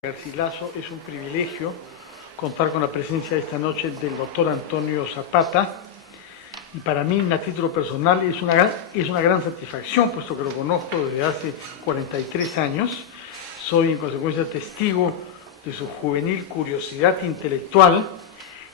Garcilaso, es un privilegio contar con la presencia esta noche del doctor Antonio Zapata, y para mí, a título personal, es una gran satisfacción, puesto que lo conozco desde hace 43 años. Soy, en consecuencia, testigo de su juvenil curiosidad intelectual,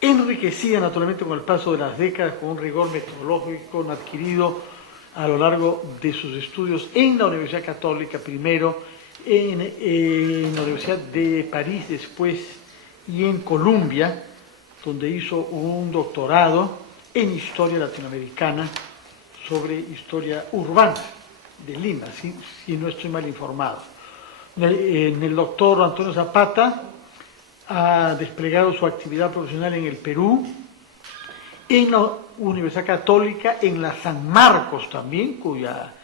enriquecida naturalmente con el paso de las décadas, con un rigor metodológico adquirido a lo largo de sus estudios en la Universidad Católica primero, en la Universidad de París después y en Columbia, donde hizo un doctorado en historia latinoamericana sobre historia urbana de Lima, si no estoy mal informado. El doctor Antonio Zapata ha desplegado su actividad profesional en el Perú, en la Universidad Católica, en la San Marcos también, cuya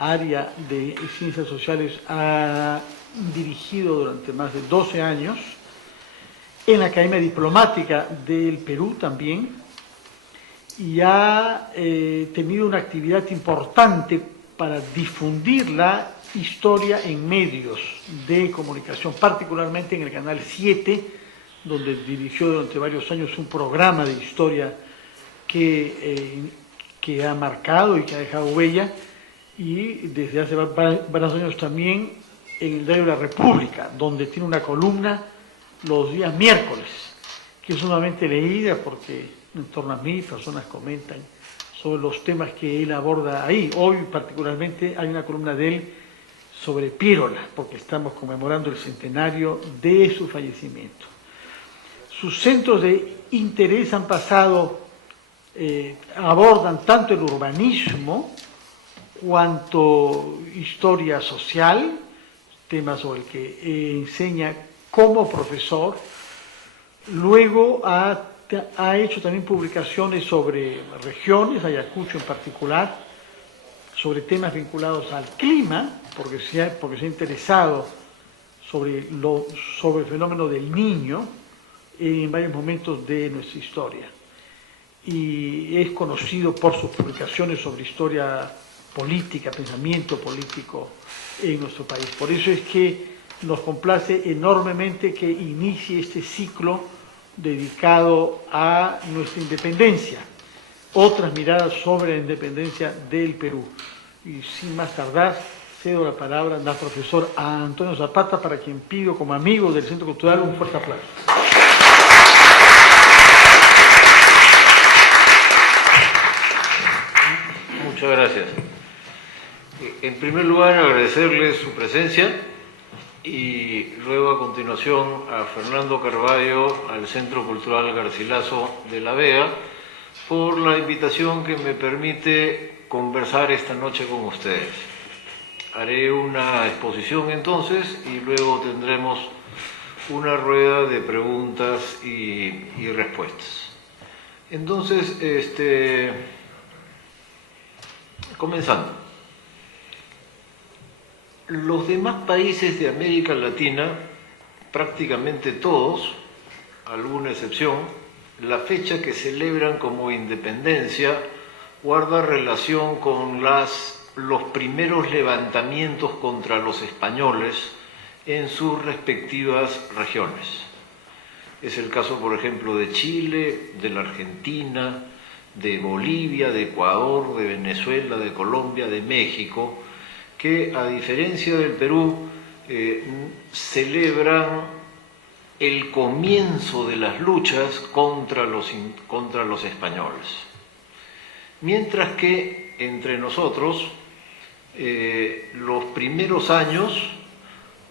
área de ciencias sociales ha dirigido durante más de 12 años, en la Academia Diplomática del Perú también, y ha tenido una actividad importante para difundir la historia en medios de comunicación, particularmente en el Canal 7, donde dirigió durante varios años un programa de historia que ha marcado y que ha dejado huella, y desde hace varios años también en el Diario de la República, donde tiene una columna los días miércoles, que es sumamente leída porque en torno a mí personas comentan sobre los temas que él aborda ahí. Hoy particularmente hay una columna de él sobre Piérola, porque estamos conmemorando el centenario de su fallecimiento. Sus centros de interés han pasado, abordan tanto el urbanismo cuanto historia social, tema sobre el que enseña como profesor. Luego ha hecho también publicaciones sobre regiones, Ayacucho en particular, sobre temas vinculados al clima, porque se ha interesado sobre el fenómeno del Niño en varios momentos de nuestra historia. Y es conocido por sus publicaciones sobre historia política, pensamiento político en nuestro país. Por eso es que nos complace enormemente que inicie este ciclo dedicado a nuestra independencia, otras miradas sobre la independencia del Perú. Y sin más tardar, cedo la palabra al profesor Antonio Zapata, para quien pido como amigo del Centro Cultural un fuerte aplauso. Muchas gracias. En primer lugar, agradecerles su presencia y luego a continuación a Fernando Carballo, al Centro Cultural Garcilaso de La Vega, por la invitación que me permite conversar esta noche con ustedes. Haré una exposición entonces y luego tendremos una rueda de preguntas y respuestas. Entonces, comenzando. Los demás países de América Latina, prácticamente todos, alguna excepción, la fecha que celebran como independencia guarda relación con los primeros levantamientos contra los españoles en sus respectivas regiones. Es el caso, por ejemplo, de Chile, de la Argentina, de Bolivia, de Ecuador, de Venezuela, de Colombia, de México, que a diferencia del Perú celebran el comienzo de las luchas contra los españoles. Mientras que entre nosotros, los primeros años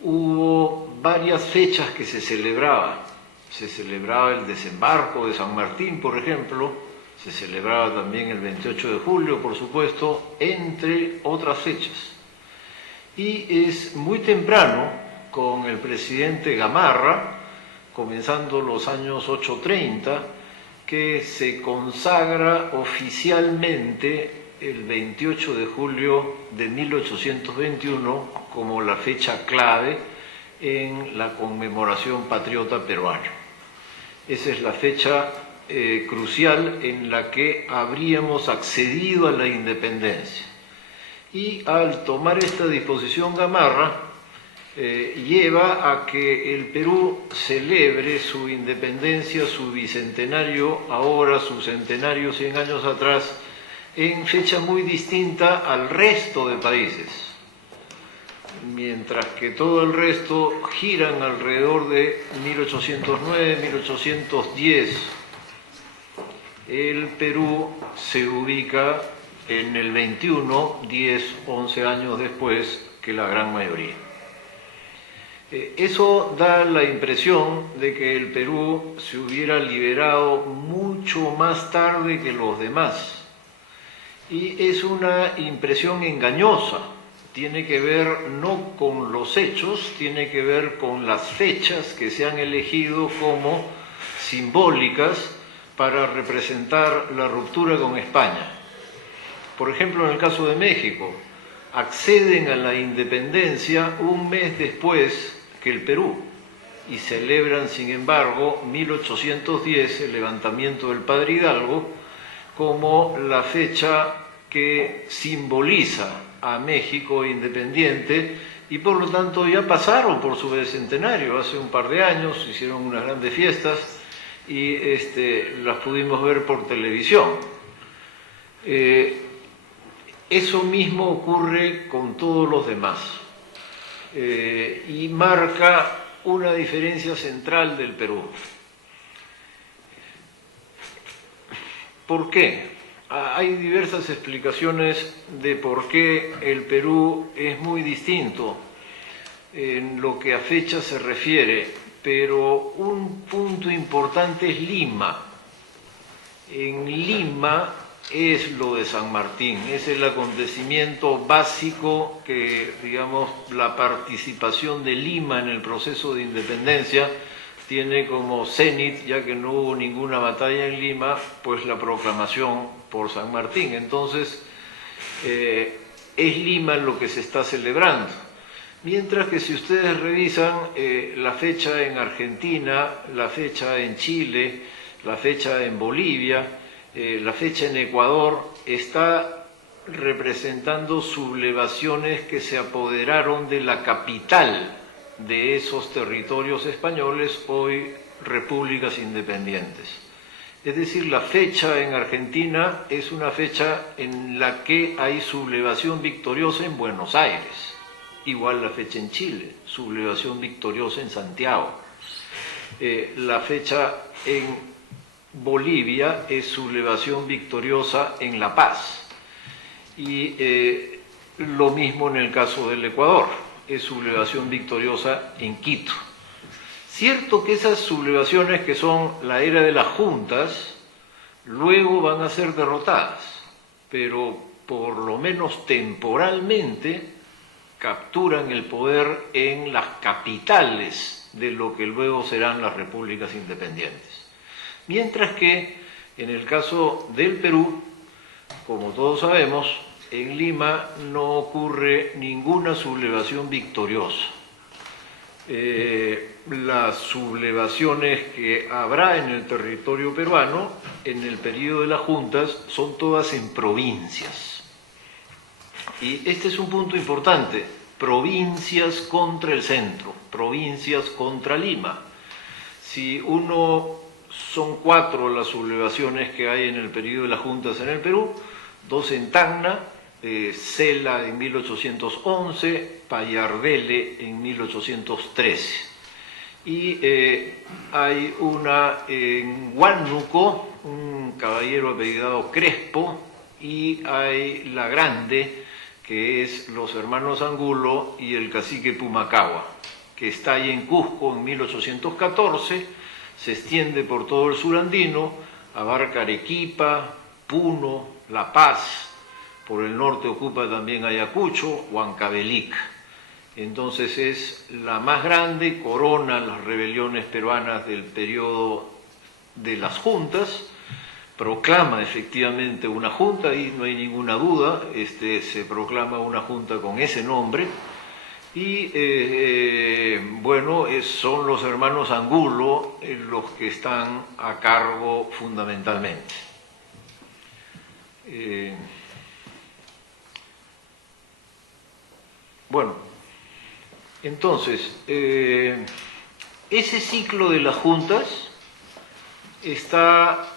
hubo varias fechas que se celebraba. Se celebraba el desembarco de San Martín, por ejemplo, se celebraba también el 28 de julio, por supuesto, entre otras fechas. Y es muy temprano, con el presidente Gamarra, comenzando los años 830, que se consagra oficialmente el 28 de julio de 1821 como la fecha clave en la conmemoración patriota peruana. Esa es la fecha crucial en la que habríamos accedido a la independencia. Y al tomar esta disposición Gamarra, lleva a que el Perú celebre su independencia, su bicentenario ahora, su centenario 100 años atrás, en fecha muy distinta al resto de países. Mientras que todo el resto giran alrededor de 1809, 1810, el Perú se ubica en el 21, 10, 11 años después que la gran mayoría. Eso da la impresión de que el Perú se hubiera liberado mucho más tarde que los demás. Y es una impresión engañosa. Tiene que ver no con los hechos, tiene que ver con las fechas que se han elegido como simbólicas para representar la ruptura con España. Por ejemplo, en el caso de México, acceden a la independencia un mes después que el Perú y celebran, sin embargo, 1810, el levantamiento del Padre Hidalgo, como la fecha que simboliza a México independiente, y por lo tanto ya pasaron por su bicentenario. Hace un par de años hicieron unas grandes fiestas y las pudimos ver por televisión. Eso mismo ocurre con todos los demás. Y marca una diferencia central del Perú. ¿Por qué? Hay diversas explicaciones de por qué el Perú es muy distinto en lo que a fecha se refiere, pero un punto importante es Lima. En Lima es lo de San Martín, es el acontecimiento básico que, digamos, la participación de Lima en el proceso de independencia tiene como cenit, ya que no hubo ninguna batalla en Lima, pues la proclamación por San Martín. Entonces, es Lima lo que se está celebrando. Mientras que si ustedes revisan la fecha en Argentina, la fecha en Chile, la fecha en Bolivia, la fecha en Ecuador, está representando sublevaciones que se apoderaron de la capital de esos territorios españoles, hoy repúblicas independientes. Es decir, la fecha en Argentina es una fecha en la que hay sublevación victoriosa en Buenos Aires. Igual la fecha en Chile, sublevación victoriosa en Santiago. La fecha en Bolivia es sublevación victoriosa en La Paz. Y lo mismo en el caso del Ecuador, es sublevación victoriosa en Quito. Cierto que esas sublevaciones, que son la era de las juntas, luego van a ser derrotadas, pero por lo menos temporalmente capturan el poder en las capitales de lo que luego serán las repúblicas independientes. Mientras que en el caso del Perú, como todos sabemos, en Lima no ocurre ninguna sublevación victoriosa. Las sublevaciones que habrá en el territorio peruano en el periodo de las juntas son todas en provincias. Y este es un punto importante: provincias contra el centro, provincias contra Lima. Son 4 las sublevaciones que hay en el periodo de las juntas en el Perú: 2 en Tacna, Cela en 1811, Payardele en 1813. Y hay una en Huánuco, un caballero apellidado Crespo, y hay la grande, que es los hermanos Angulo y el cacique Pumacahua, que está ahí en Cusco en 1814, se extiende por todo el sur andino, abarca Arequipa, Puno, La Paz, por el norte ocupa también Ayacucho, Huancavelic. Entonces es la más grande, corona las rebeliones peruanas del periodo de las juntas, proclama efectivamente una junta, y no hay ninguna duda, se proclama una junta con ese nombre, y son los hermanos Angulo los que están a cargo fundamentalmente. Entonces, ese ciclo de las juntas está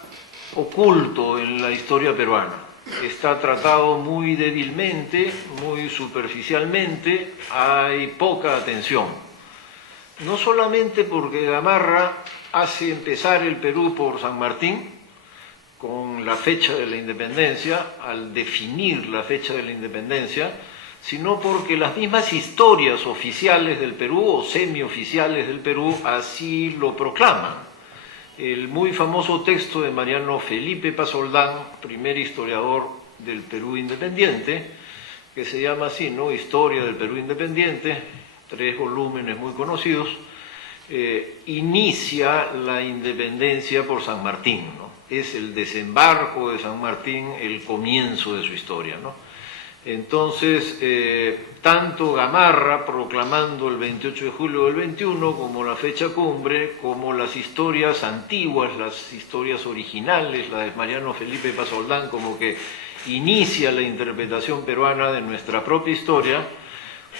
oculto en la historia peruana. Está tratado muy débilmente, muy superficialmente, hay poca atención. No solamente porque Gamarra hace empezar el Perú por San Martín, con la fecha de la independencia, al definir la fecha de la independencia, sino porque las mismas historias oficiales del Perú o semioficiales del Perú así lo proclaman. El muy famoso texto de Mariano Felipe Pasoldán, primer historiador del Perú independiente, que se llama así, ¿no? Historia del Perú independiente, 3 volúmenes muy conocidos, inicia la independencia por San Martín, ¿no? Es el desembarco de San Martín el comienzo de su historia, ¿no? Entonces, tanto Gamarra proclamando el 28 de julio del 21 como la fecha cumbre, como las historias antiguas, las historias originales, la de Mariano Felipe Pasoldán, como que inicia la interpretación peruana de nuestra propia historia,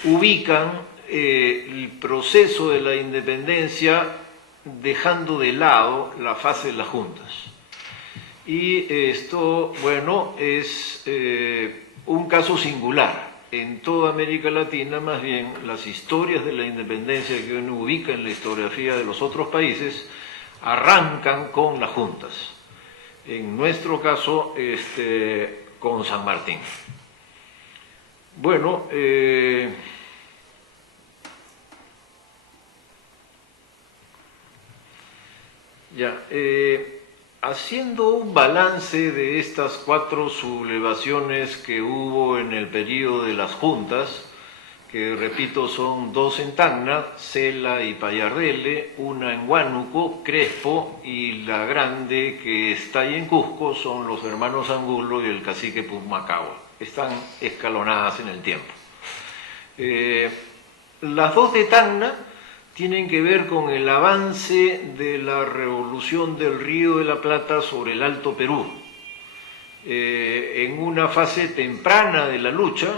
ubican el proceso de la independencia dejando de lado la fase de las juntas. Y esto, bueno, es un caso singular. En toda América Latina, más bien, las historias de la independencia que uno ubica en la historiografía de los otros países arrancan con las juntas. En nuestro caso, con San Martín. Bueno, haciendo un balance de estas 4 sublevaciones que hubo en el periodo de las juntas, que repito son 2 en Tacna, Cela y Payardele, una en Huánuco, Crespo, y la grande que está ahí en Cusco son los hermanos Angulo y el cacique Pumacahua. Están escalonadas en el tiempo. Las 2 de Tacna tienen que ver con el avance de la revolución del Río de la Plata sobre el Alto Perú. En una fase temprana de la lucha,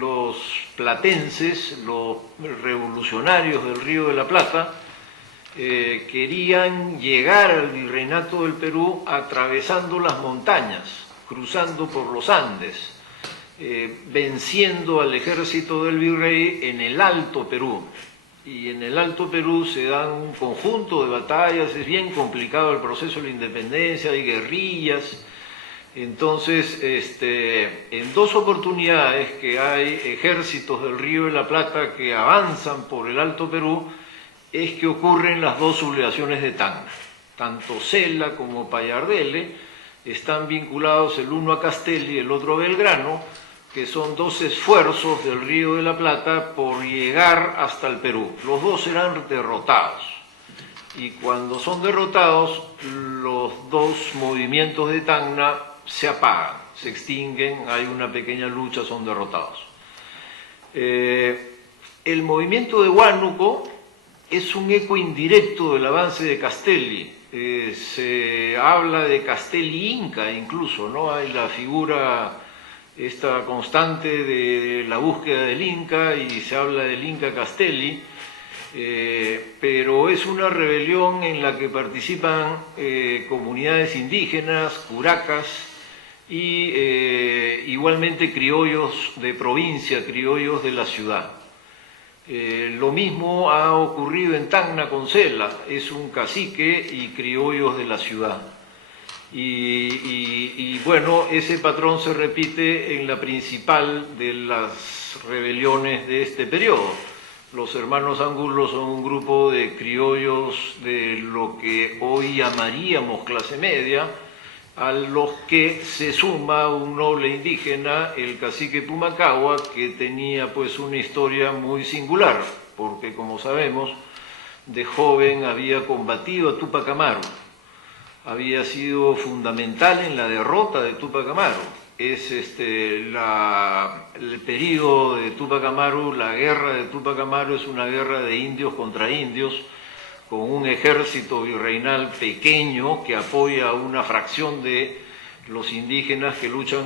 los platenses, los revolucionarios del Río de la Plata, querían llegar al virreinato del Perú atravesando las montañas, cruzando por los Andes, venciendo al ejército del virrey en el Alto Perú. Y en el Alto Perú se dan un conjunto de batallas, es bien complicado el proceso de la independencia, hay guerrillas. Entonces, en 2 oportunidades que hay ejércitos del Río de la Plata que avanzan por el Alto Perú, es que ocurren las 2 sublevaciones de Tacna. Tanto Cela como Payardele están vinculados el uno a Castelli y el otro a Belgrano, que son 2 esfuerzos del Río de la Plata por llegar hasta el Perú. Los 2 serán derrotados. Y cuando son derrotados, los 2 movimientos de Tacna se apagan, se extinguen, hay una pequeña lucha, son derrotados. El movimiento de Huánuco es un eco indirecto del avance de Castelli. Se habla de Castelli Inca incluso, ¿no? Hay la figura esta constante de la búsqueda del Inca y se habla del Inca Castelli, pero es una rebelión en la que participan comunidades indígenas, curacas y igualmente criollos de provincia, criollos de la ciudad. Lo mismo ha ocurrido en Tacna con Cela, es un cacique y criollos de la ciudad. Y bueno, ese patrón se repite en la principal de las rebeliones de este periodo. Los hermanos Angulo son un grupo de criollos de lo que hoy llamaríamos clase media, a los que se suma un noble indígena, el cacique Pumacahua, que tenía pues una historia muy singular, porque como sabemos, de joven había combatido a Túpac Amaru. Había sido fundamental en la derrota de Túpac Amaru. Es el periodo de Túpac Amaru, la guerra de Túpac Amaru es una guerra de indios contra indios, con un ejército virreinal pequeño que apoya a una fracción de los indígenas que luchan